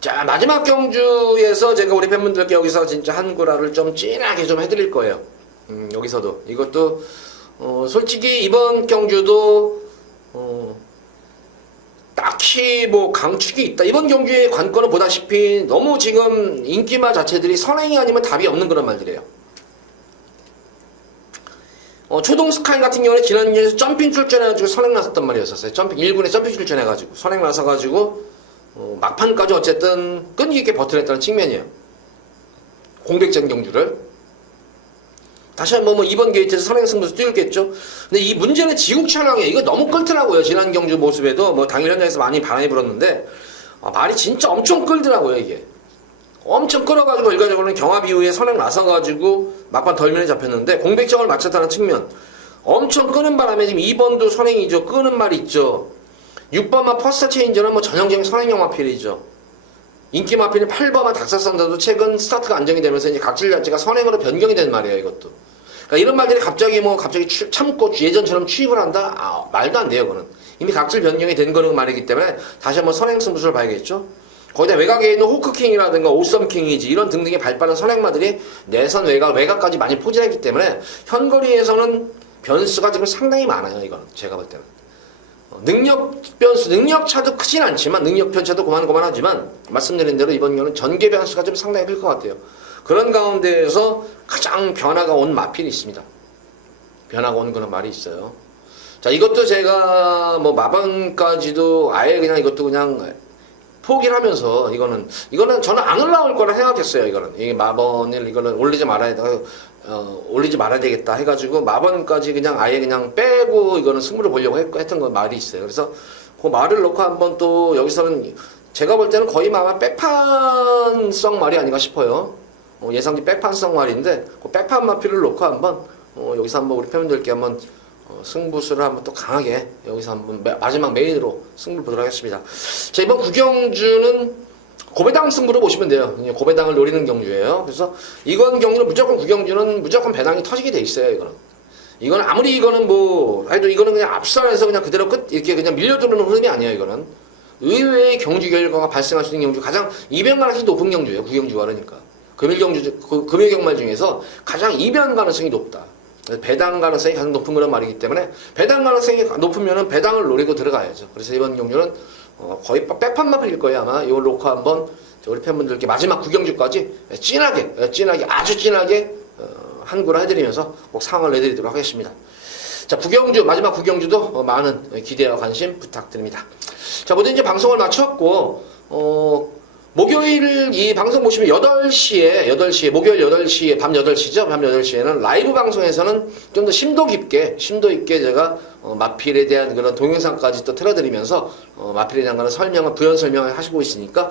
자, 마지막 경주에서 제가 우리 팬분들께 여기서 진짜 한 구라를 좀 진하게 좀 해드릴 거예요. 여기서도. 이것도 솔직히 이번 경주도 딱히 뭐 강축이 있다. 이번 경주의 관건은 보다시피 너무 지금 인기마 자체들이 선행이 아니면 답이 없는 그런 말들이에요. 초동 스카이 같은 경우는 지난 경주에서 점핑 출전해가지고 선행 나섰단 말이었었어요. 1군에 점핑 출전해가지고 선행 나서가지고 막판까지 어쨌든 끈기 있게 버텨냈다는 측면이에요. 공백전 경주를. 다시 한번 뭐 이번 게이트에서 선행 승부에서 뛰었겠죠. 근데 이 문제는 지국 촬영이에요. 이거 너무 끌더라고요. 지난 경주 모습에도 뭐 당일 현장에서 많이 바람이 불었는데 말이 진짜 엄청 끌더라고요. 이게 엄청 끌어가지고 결과적으로는 경합 이후에 선행 나서가지고 막판 덜면에 잡혔는데 공백점을 맞췄다는 측면 엄청 끄는 바람에 지금 2번도 선행이죠. 끄는 말이 있죠. 6번만 퍼스트 체인저는 뭐 전형적인 선행형 마필이죠. 인기 마필인 8번만 닥사선다도 최근 스타트가 안정이 되면서 이제 각질 자체가 선행으로 변경이 된 말이에요, 이것도. 그러니까 이런 말들이 갑자기 참고 예전처럼 취입을 한다? 말도 안 돼요, 그거는. 이미 각질 변경이 된 거는 말이기 때문에 다시 한번 선행 승부수를 봐야겠죠. 거기다 외곽에 있는 호크킹이라든가 오썸킹이지 이런 등등의 발빠른 선행마들이 내선 외곽까지 많이 포진했기 때문에 현거리에서는 변수가 지금 상당히 많아요, 이거는. 제가 볼 때는. 능력 차도 크진 않지만 능력 편차도 고만하지만 말씀드린 대로 이번 경우는 전개 변수가 좀 상당히 클 것 같아요. 그런 가운데에서 가장 변화가 온 마필이 있습니다. 변화가 온 그런 말이 있어요. 자, 이것도 제가 뭐 마방까지도 아예 그냥 이것도 그냥 포기를 하면서 이거는 저는 안 올라올 거라 생각했어요. 이게 마번을 이거는 올리지 말아야 되겠다 해가지고 마번까지 그냥 아예 그냥 빼고 이거는 승부를 보려고 했던 거 말이 있어요. 그래서 그 말을 놓고 한번 또 여기서는 제가 볼 때는 거의 아마 백판성 말이 아닌가 싶어요. 예상지 백판성 말인데 그 백판 마필을 놓고 한번 여기서 한번 우리 팬분들께 한번 승부수를 한번 또 강하게 여기서 한번 마지막 메인으로 승부를 보도록 하겠습니다. 자, 이번 9경주는 고배당 승부로 보시면 돼요. 고배당을 노리는 경주예요. 그래서 이건 경주는 무조건 9경주는 무조건 배당이 터지게 돼 있어요. 이거는 아무리 이거는 뭐 해도 이거는 그냥 앞선에서 그냥 그대로 이렇게 그냥 밀려드는 흐름이 아니에요. 이거는 의외의 경주 결과가 발생할 수 있는 경주 가장 200만 원씩 높은 경주예요. 9경주가 그러니까 금일 경말 중에서 가장 이변 가능성이 높다. 배당 가능성이 가장 높은 그런 말이기 때문에 배당 가능성이 높으면은 배당을 노리고 들어가야죠. 그래서 이번 경주는 거의 백판만 풀릴 거예요. 아마 이걸 놓고 한번 우리 팬분들께 마지막 9경주까지 아주 진하게 한구를 해드리면서 꼭 상황을 내드리도록 하겠습니다. 자, 9경주 마지막 9경주도 많은 기대와 관심 부탁드립니다. 자, 모두 이제 방송을 마쳤고 목요일 이 방송 보시면 8시에 목요일 8시에 밤 8시죠. 밤 8시에는 라이브 방송에서는 좀 더 심도 있게 제가 마필에 대한 그런 동영상까지 또 틀어드리면서 마필에 대한 그런 설명을 부연 설명을 하시고 있으니까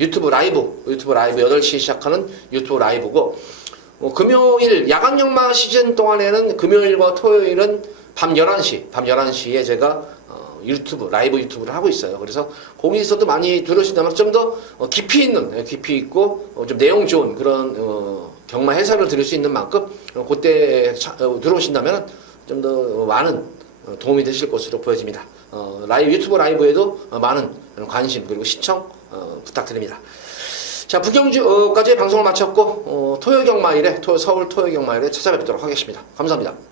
유튜브 라이브 8시에 시작하는 유튜브 라이브고 금요일 야간 연마 시즌 동안에는 금요일과 토요일은 밤 11시에 제가 유튜브, 라이브 유튜브를 하고 있어요. 그래서 거기서도 많이 들으신다면 좀 더 깊이 있고 좀 내용 좋은 그런 경마 해설을 들을 수 있는 만큼 그때 들어오신다면 좀 더 많은 도움이 되실 것으로 보여집니다. 유튜브 라이브에도 많은 관심 그리고 시청 부탁드립니다. 자, 부경주까지 방송을 마쳤고 토요경마일에 서울 토요경마일에 찾아뵙도록 하겠습니다. 감사합니다.